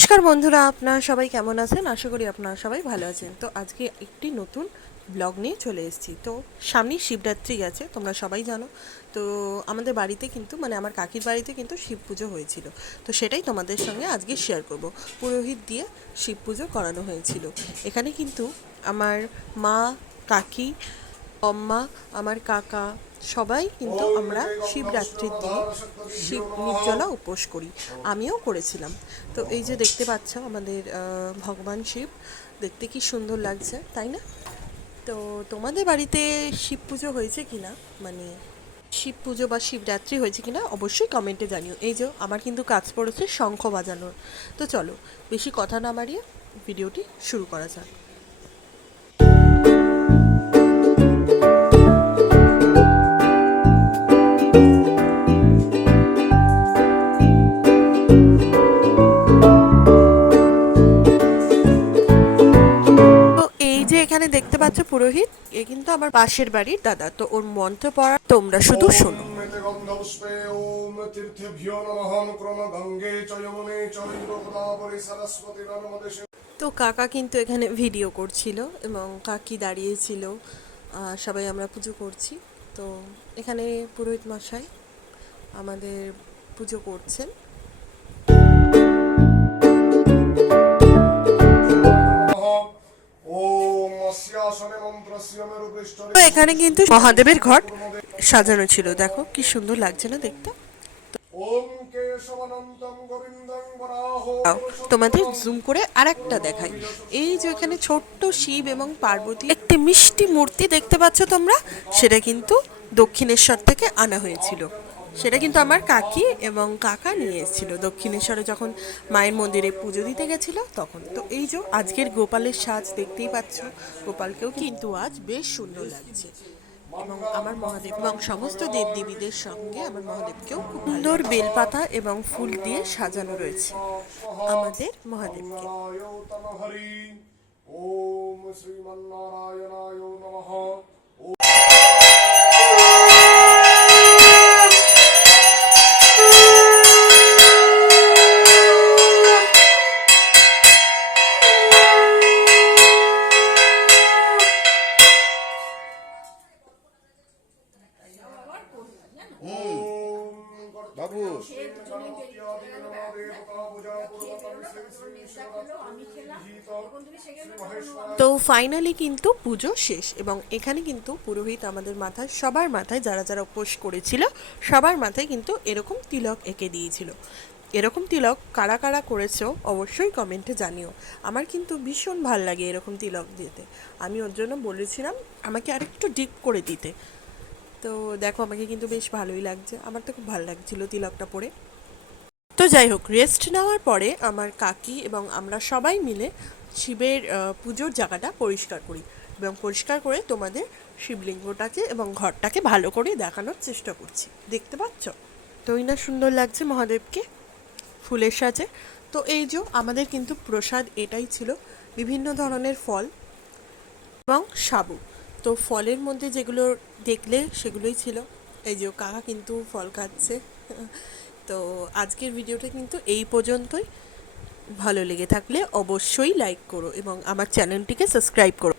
নমস্কার বন্ধুরা, আপনারা সবাই কেমন আছেন? আশা করি আপনারা সবাই ভালো আছেন। তো আজকে একটি নতুন ব্লগ নিয়ে চলে এসেছি। তো সামনেই শিবরাত্রি গেছে, তোমরা সবাই জানো। তো আমাদের বাড়িতে কিন্তু আমার কাকির বাড়িতে কিন্তু শিব পুজো হয়েছিল। তো সেটাই তোমাদের সঙ্গে আজকে শেয়ার করব। পুরোহিত দিয়ে শিব পুজো করানো হয়েছিল। এখানে কিন্তু আমার মা, কাকি, অম্মা, আমার কাকা সবাই কিন্তু আমরা শিবরাত্রির দিনে শিব নির্জলা উপোস করি। আমিও করেছিলাম। তো এই যে দেখতে পাচ্ছ আমাদের ভগবান শিব, দেখতে কি সুন্দর লাগছে, তাই না? তো তোমাদের বাড়িতে শিব পুজো হয়েছে কি না, শিব পুজো বা শিবরাত্রি হয়েছে কিনা অবশ্যই কমেন্টে জানিও। এই যে আমার কিন্তু কাজ পড়েছে শঙ্খ বাজানোর। তো চলো বেশি কথা না বাড়িয়ে ভিডিওটি শুরু করা যাক। এখানে দেখতে পাচ্ছ পুরোহিত, এ কিন্তু আমার পাশের বাড়ির দাদা। তো ওর মন্ত্র পড়া তোমরা শুধু শোনো। তো কাকা কিন্তু এখানে ভিডিও করছিল এবং কাকি দাঁড়িয়েছিল। সবাই আমরা পুজো করছি। তো এখানে পুরোহিত মশাই আমাদের পুজো করছেন। তো এখানে কিন্তু মহাদেবের ঘট সাজানো ছিল, দেখো কি সুন্দর লাগছে না দেখতে। তোমাদের জুম করে আরেকটা দেখাই। এই যে এখানে ছোট্ট শিব এবং পার্বতী একটি মিষ্টি মূর্তি দেখতে পাচ্ছ তোমরা, সেটা কিন্তু দক্ষিণেশ্বর থেকে আনা হয়েছিল। সেটা কিন্তু আমার কাকি এবং কাকা নিয়ে এসেছিল দক্ষিণেশ্বরে, যখন মায়ের মন্দিরে পুজো দিতে গেছিল তখন। তো এই যে আজকের গোপালের সাজ দেখতেই পাচ্ছ, গোপালকেও কিন্তু আজ বেশ সুন্দর লাগছে। এবং আমার মহাদেব এবং সমস্ত দেবদেবীদের সঙ্গে আমার মহাদেবকেও খুব সুন্দর বেলপাতা এবং ফুল দিয়ে সাজানো রয়েছে আমাদের মহাদেবকে। ওম শ্রীমন্নারায়ণায় নমঃ। বাবু তো ফাইনালি কিন্তু পুজো শেষ এবং এখানে কিন্তু পুরোহিত আমাদের মাথায়, সবার মাথায়, যারা যারা উপোস করেছিল সবার মাথায় কিন্তু এরকম তিলক এঁকে দিয়েছিল। এরকম তিলক কারা কারা করেছো অবশ্যই কমেন্টে জানিও। আমার কিন্তু ভীষণ ভাল লাগে এরকম তিলক দিতে। আমি ওর জন্য বলেছিলাম আমাকে আরেকটু ডিপ করে দিতে। তো দেখো আমাকে কিন্তু বেশ ভালোই লাগছে, আমার তো খুব ভালো লাগছিল তিলকটা পরে। তো যাই হোক, রেস্ট নেওয়ার পরে আমার কাকি এবং আমরা সবাই মিলে শিবের পুজোর জায়গাটা পরিষ্কার করি এবং পরিষ্কার করে তোমাদের শিবলিঙ্গটাকে এবং ঘরটাকে ভালো করে দেখানোর চেষ্টা করছি। দেখতে পাচ্ছ তোই না সুন্দর লাগছে মহাদেবকে ফুলের সাজে। তো এই যে আমাদের কিন্তু প্রসাদ এটাই ছিল, বিভিন্ন ধরনের ফল এবং সাবু। তো ফলের মধ্যে যেগুলো দেখলে সেগুলোই ছিল। এই যে কাকা কিন্তু ফল খাচ্ছে। তো আজকের ভিডিওটা কিন্তু এই পর্যন্তই। ভালো লেগে থাকলে অবশ্যই লাইক করো এবং আমার চ্যানেলটিকে সাবস্ক্রাইব করো।